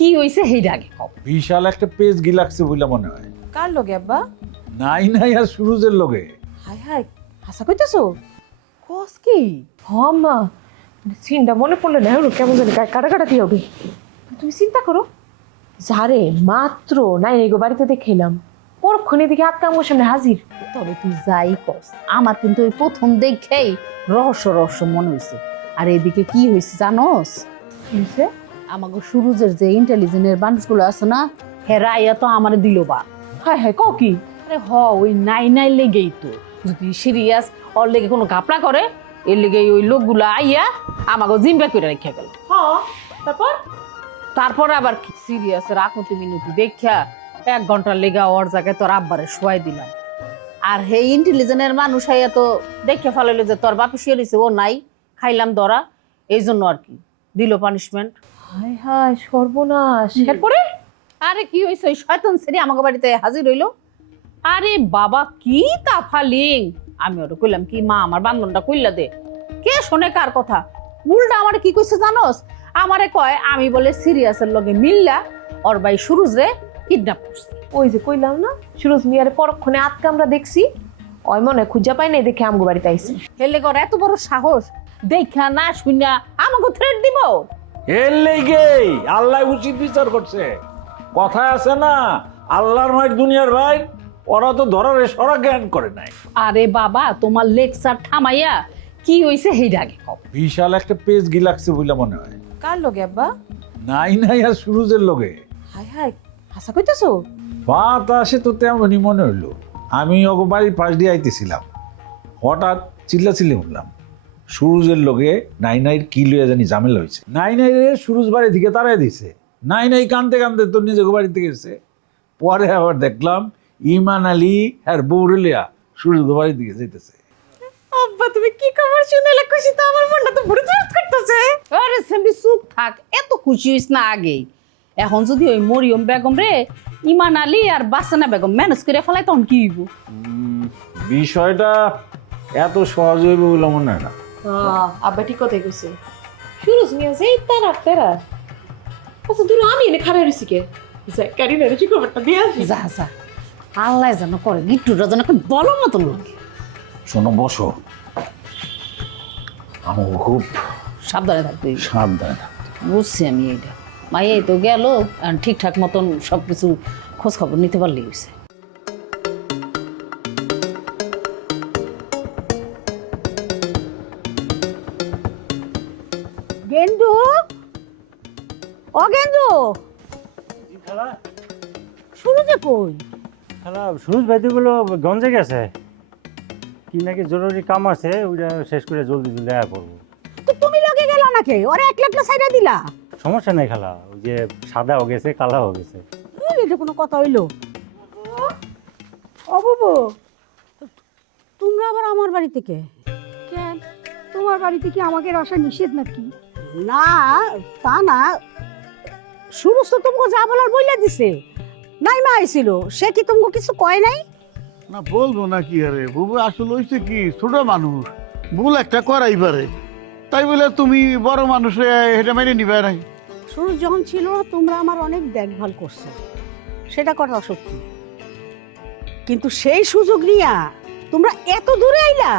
কি হইছে হেইডা আগে কও। বিশাল একটা পেজ গি লাগছে বলে মনে হয়। কার লগে আব্বা? নাই আর সুরুজের লগে। হাই হাই, হাসা কইতাছো? কস কি? হ্যাঁ মা, সিনটা মনে পড়লে না কেমন জানি কাটা কাটা দিয়ে হবে। তুমি চিন্তা করো, যারে মাত্র নাই গো বাড়িতে দেখলাম পরক্ষণে দিকে আত্মাঙ্গর সামনে হাজির। তবে তুই যাই কস, আমার কিন্তু ওই প্রথম দেখেই রহস্য রহস্য মনে হয়েছে। আর এদিকে কি হয়েছে জানোস? হইছে? আমাকে সুরুজের যে ইন্টেলিজেন্টের মানুষগুলো আছে না, হেরা আইয়া তো আমার দিল বা। হাই হাই কও কি? আরে ওই নাই লেগেই তো, যদি সিরিয়াস ওর লেগে কোনো ঘাপলা করে, এর লেগে ওই লোকগুলো আইয়া আমাকে জিম্বা করে রেখে গেল। হ্যাঁ, তারপর তারপর আবার কি সিরিয়াসের আকতি মিনতি দেখা 1 ঘন্টার লেগা ওর জায়গায় তোর আব্বারে শোয়াই দিলাম। আর হে ইন্টেলিজেন্টের মানুষ আইয়া তো দেখে ফেলাইলো যে তোর বাপি শুয়ে রয়েছে, ও নাই, খাইলাম ধরা, এই জন্য আর কি দিল পানিশমেন্ট। হাই হাই সর্বনাশ। এরপরে আরে কি হয়েছে, ওই শয়তান সেরি আমাকে বাড়িতে হাজির হইলো। আরে বাবা কি তাফালিং, আমি ওটা কইলাম কি মা আমার বান্ধনটা কইলা দে, কে শোনে কার কথা। উল্টা আমারে কি কইছে জানোস, আমারে কয় আমি বলে সিরিয়াসের লগে মিল্লা ওর ভাই সুরুজ রে কিডন্যাপ করছি। ওই যে কইলাম না সুরজ মিয়ারে পরক্ষণে আটকে আমরা দেখছি, ওই মনে খুঁজা পাই নাই দেখে আমগো বাড়িতে আইছে। হেলে কর এত বড় সাহস, দেখা না শুনিয়া আমাকে থ্রেট দিব। এর লেগে আল্লাহ উচিত বিচার করছে। কথায় আছে না, আল্লাহর মাইক দুনিয়ার ভাই, ওরা তো ধরার সরা জ্ঞান করে নাই। আরে বাবা তোমার লেকচার থামাইয়া কি হইছে হেইডা আগে কও। বিশাল একটা পেজ গি লাগছে বলে মনে হয়। কার লগে আব্বা? নাই আর সুরুজের লগে। হাই হাই, হাসা কইতাছো? বাতাসে তো তেমনই মনে হইলো। আমি ওগো বাড়ির পাশ দিয়ে আইতেছিলাম, হঠাৎ চিল্লাচিল্লি উঠলাম। সুরুজের লগে নাইর কি লইয়া জানি ঝামেলা হয়েছে। নাইরে সুরুজ বাড়ি থেকে তাড়াই দিছে। নাই কানতে কানতে তো নিজে বাড়িতে গেছে। পরে আবার দেখলাম ইমান আলী আর বৌরলিয়া সুরজ বাড়ির দিকে যেতেছে। আব্বা তুমি কি খবর শুনাইলে, খুশি তো আমার মনটা তো ভরে জোর করতেছে। আরে সেমনি চুপ থাক, এত খুশি হইস না আগেই। এখন যদি ওই মরিয়ম বেগম রে ইমান আলী আর বাসনা বেগম ম্যানেজ করে ফেলাই তখন কি হইব? বিষয়টা এত সহজ হইবে বলে মনে হয় না। আব্বা ঠিক কথাই কইছে। সুরজ মিয়া যে তেরা আচ্ছা দূর আমি এনে খারাপ রইছি কে কারিনা রে কি খবরটা দিয়ে আসি। যা যা, আল্লাহ যেন করে গিট্টুটা যেন একটা বলো মতন লাগে। শোনো বসো, আমার খুব সাবধানে থাকতে হইবে। সাবধানে থাকো। বুঝছি আমি এইটা, মাইয়াই তো গেল, ঠিকঠাক মতন সবকিছু খোঁজ খবর নিতে পারলেই হয়েছে। গেন্দু, ও গেন্দু, শুরু যে কই? হ্যালো, সুরজ ভাই তো বলো গঞ্জে গেছে, কি নাকি জরুরি কাম আছে, ওইটা শেষ করে জলদি আয়া করবো। তো তুমি লগে গেল নাকি, ওরে একলা একলা সাইডা দিলা? সমস্যা নাই খালা, ওই যে সাদা হয়ে গেছে কালা হয়ে গেছে। এটা কোনো কথা হইলো? ও বাবু, তোমরা আবার আমার বাড়ি থেকে? কেন তোমার বাড়িতে কি আমাকে আসা নিষেধ নাকি? না তা না, সুরজ তো তোমাকে যা বলার বইলা দিছে। নাই মা আইছিল, সে কি তোমাকে কিছু কয় নাই? না বলবো না কি আরে বুবু, আসলে হইছে কি ছোট মানুষ, ভুল একটা করাই পারে, তাই বলে তুমি বড় মানুষ এটা মেনে নিবে নাই। সুরজ যখন ছিল তোমরা আমার অনেক দেখভাল করছো, সেটা কথা সত্যি, কিন্তু সেই সুযোগ নিয়া তোমরা এত দূরে আইলা।